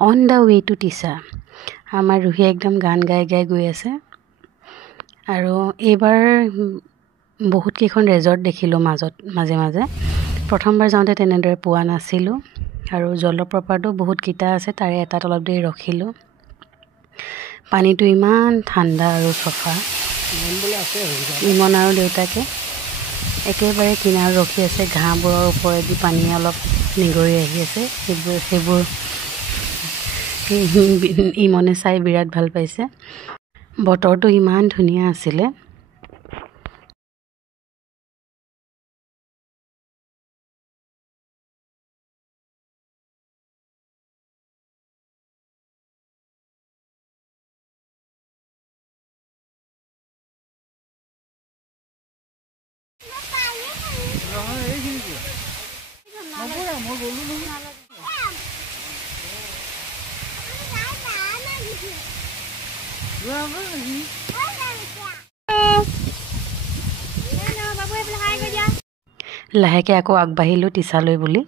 On the way to টিছা আমাৰ ৰুহি একদম গান গাই গাই গৈ আছে। আৰু এইবাৰ বহুত কেইখন ৰেজৰ্ট দেখিলোঁ মাজে মাজে। প্ৰথমবাৰ যাওঁতে তেনেদৰে পোৱা নাছিলোঁ। আৰু জলপ্ৰপাতো বহুতকেইটা আছে, তাৰে এটাত অলপ দেৰি ৰখিলোঁ। পানীটো ইমান ঠাণ্ডা আৰু চফা। ইমন আৰু দেউতাকে একেবাৰে কিনাৰত ৰখি আছে, ঘাঁহবোৰৰ ওপৰেদি পানী অলপ নিগৰি আহি আছে। সেইবোৰ ইমনে চাই বিৰাট ভাল পাইছে। বতৰটো ইমান ধুনীয়া আছিলে। লাহেকৈ আকৌ আগবাঢ়িলোঁ টিছালৈ বুলি।